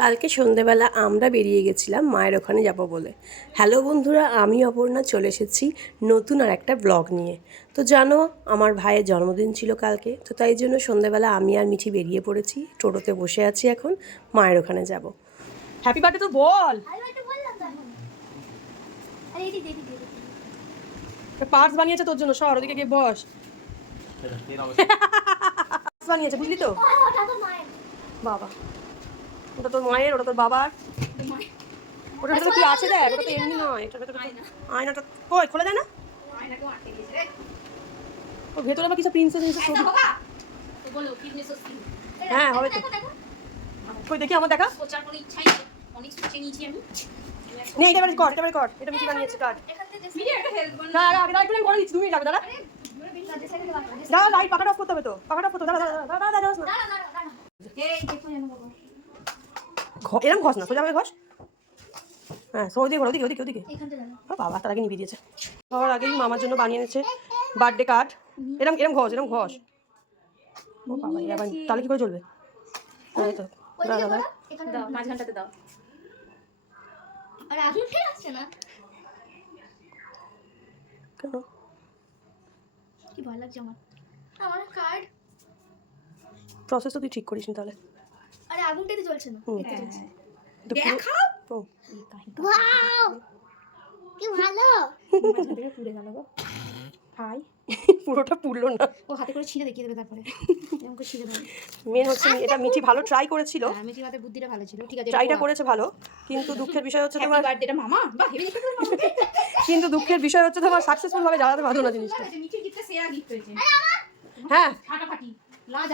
কালকে সন্ধেবেলা আমরা বেরিয়ে গেছিলাম মায়ের ওখানে যাব বলে। হ্যালো বন্ধুরা, আমি অপর্ণা চলে এসেছি নতুন আর একটা ব্লগ নিয়ে। তো জানো, আমার ভাইয়ের জন্মদিন ছিল কালকে, তো তাই জন্য সন্ধেবেলা আমি আর মিঠি বেরিয়ে পড়েছি। টোটোতে বসে আছি, এখন মায়ের ওখানে যাব। হ্যাপি বার্থডে তো বল। পার্স বানিয়েছে তোর জন্য, সর ওদিকে গিয়ে বস। বানিয়েছে বুঝলি তো বাবা, ওটা তোর মায়ের, ওটা তোর বাবার। ওটার ভেতরে কি আছে দেখ, ওটা তো এমনি নয়, এটার ভেতরে আয়নাটা কই খোলা যায় না? ওর ভেতরে আবার কিছু প্রিন্সেস ছবি। হ্যাঁ হবে তো। কই দেখি আমার দেখা। নে এটা এবারে কর, এটা এবারে কর। এটা মিঠি বানিয়েছে কার্ড। না না আগে একটু করে দিচ্ছি, 2 মিনিট আগে দাঁড়া। দাঁড়া, লাইট পাকাটা অফ করতে হবে তো, পাকাটা অফ করতে দাঁড়া দাঁড়া দাঁড়া দাঁড়া না। এই দেখো জানো বাবা, এরকম ঘষ না, সোজা ভাবে ঘষ। হ্যাঁ ওদিকে ঘোর, ওদিকে ওদিকে ওদিকে। বাবা তার আগে নিভিয়ে দিয়েছে। সবার আগেই মামার জন্য বানিয়ে এনেছে বার্থডে কার্ড। এরম এরম ঘষ, এরম ঘষ। ও বাবা, এবার তাহলে কি করে চলবে? এই তো দাও দাও দাও, মাঝখানটাতে দাও। আর আগুন ঠিক আছে না কেন? কি ভয় লাগছে আমার। আমার কার্ড প্রসেস তো তুই ঠিক করিস নি তাহলে। আরে আগুনটাই তো জ্বলছে না। দেখাও। ও ওয়াও, কি ভালো। মাঝখান থেকে পুড়ে গেল গো। হাই পুরোটা পুড়লো না, ও হাতে করে ছিঁড়ে দেখিয়ে দেবে তারপরে। এরকম করে ছিঁড়ে দেবে। মেন হচ্ছে এটা মিঠি ভালো ট্রাই করেছিল। হ্যাঁ মিঠির মাথায় বুদ্ধিটা ভালো ছিল, ঠিক আছে ট্রাইটা করেছে ভালো, কিন্তু দুঃখের বিষয় হচ্ছে তোমার বার্থডেটা মামা বাহ হেভি দেখতে মামা। কিন্তু দুঃখের বিষয় হচ্ছে তোমার সাকসেসফুল ভাবে জ্বালাতে পারলো না জিনিসটা। মিঠির গিফটটা সেরা গিফট হয়েছে। হ্যাঁ ফাটাফাটি লাজ।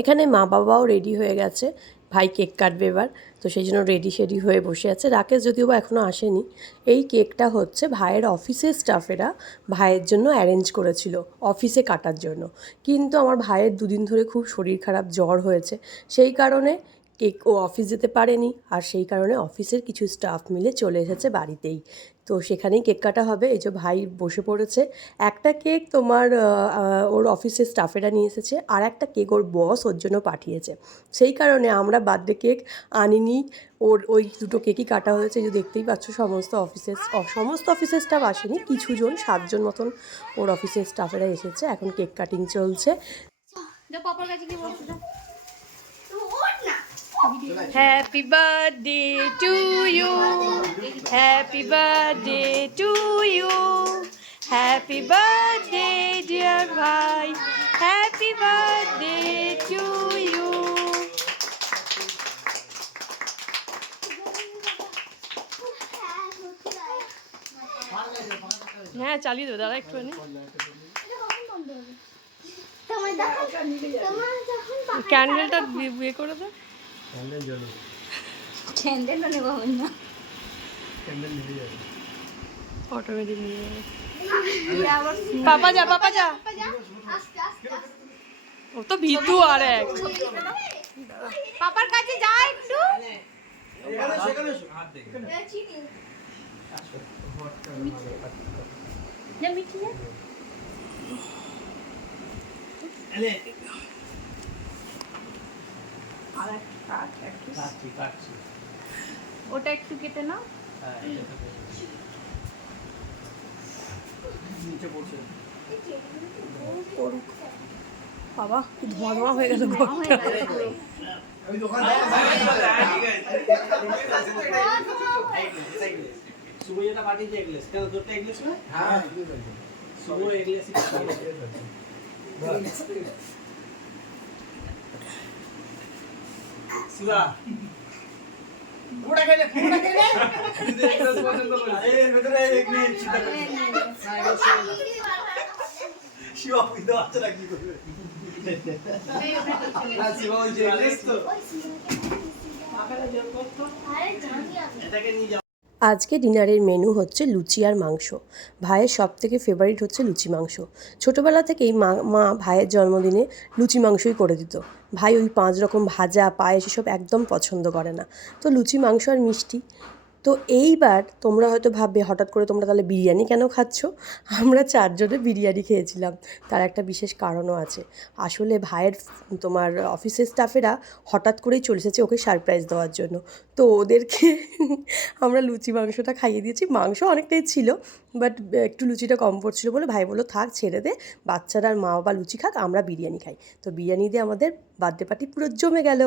এখানে মা বাবাও রেডি হয়ে গেছে, ভাই কেক কাটবে এবার, তো সেই জন্য রেডি হয়ে বসে আছে। রাকেশ যদিও বা এখনও আসেনি। এই কেকটা হচ্ছে ভাইয়ের অফিসের স্টাফেরা ভাইয়ের জন্য অ্যারেঞ্জ করেছিল অফিসে কাটার জন্য, কিন্তু আমার ভাইয়ের 2 দিন ধরে খুব শরীর খারাপ, জ্বর হয়েছে, সেই কারণে কেক ও অফিস যেতে পারেনি, আর সেই কারণে অফিসের কিছু স্টাফ মিলে চলে এসেছে বাড়িতেই। তো সেখানেই কেক কাটা হবে। এই যে ভাই বসে পড়েছে। একটা কেক তোমার ওর অফিসের স্টাফেরা নিয়ে এসেছে, আর একটা কেক ওর বস ওর জন্য পাঠিয়েছে। সেই কারণে আমরা বার্থডে কেক আনিনি, ওর ওই 2টো কেকই কাটা হয়েছে। যে দেখতেই পাচ্ছ সমস্ত অফিসের স্টাফ আসেনি, কিছুজন 7জন মতন ওর অফিসের স্টাফেরা এসেছে। এখন কেক কাটিং চলছে। Happy birthday to you, happy birthday to you, happy birthday dear bhai, happy birthday to you. হ্যাঁ চালিয়ে দেবো, দাঁড়া একটুখানি। ক্যান্ডেলটা বিয়ে করে দে। ক্যান্ডেল জ্বলো, ক্যান্ডেল নেব না, ক্যান্ডেল নিয়ে যাবে, অটোমেটিক নিয়ে যাবে। পাপা যা, পাপা যা, ও তো ভিতু। আর এক পাপার কাছে যা একটু। ওটা একটু কেটে নাও। বাবা কি ধোঁয়া ধোঁয়া হয়ে গেল। আজকে ডিনারের মেনু হচ্ছে লুচি আর মাংস। ভাইয়ের সবথেকে ফেভারিট হচ্ছে লুচি মাংস। ছোটোবেলা থেকেই মা ভাইয়ের জন্মদিনে লুচি মাংসই করে দিত। ভাই ওই 5 রকম ভাজা, পায়েস এসব একদম পছন্দ করে না, তো লুচি মাংস আর মিষ্টি তো এইবার তোমরা হয়তো ভাববে হঠাৎ করে তোমরা তাহলে বিরিয়ানি কেন খাচ্ছ? আমরা 4 জনে বিরিয়ানি খেয়েছিলাম। তার একটা বিশেষ কারণও আছে। আসলে ভাইয়ের তোমার অফিসের স্টাফেরা হঠাৎ করেই চলে এসেছে ওকে সারপ্রাইজ দেওয়ার জন্য। তো ওদেরকে আমরা লুচি মাংসটা খাইয়ে দিয়েছি। মাংস অনেকটাই ছিল, বাট একটু লুচিটা কম পড়ছিল বলে ভাই বলল থাক ছেড়ে দে, বাচ্চারা আর মা বাবা লুচি খাক, আমরা বিরিয়ানি খাই। তো বিরিয়ানি দিয়ে আমাদের বার্থডে পার্টি পুরো জমে গেল।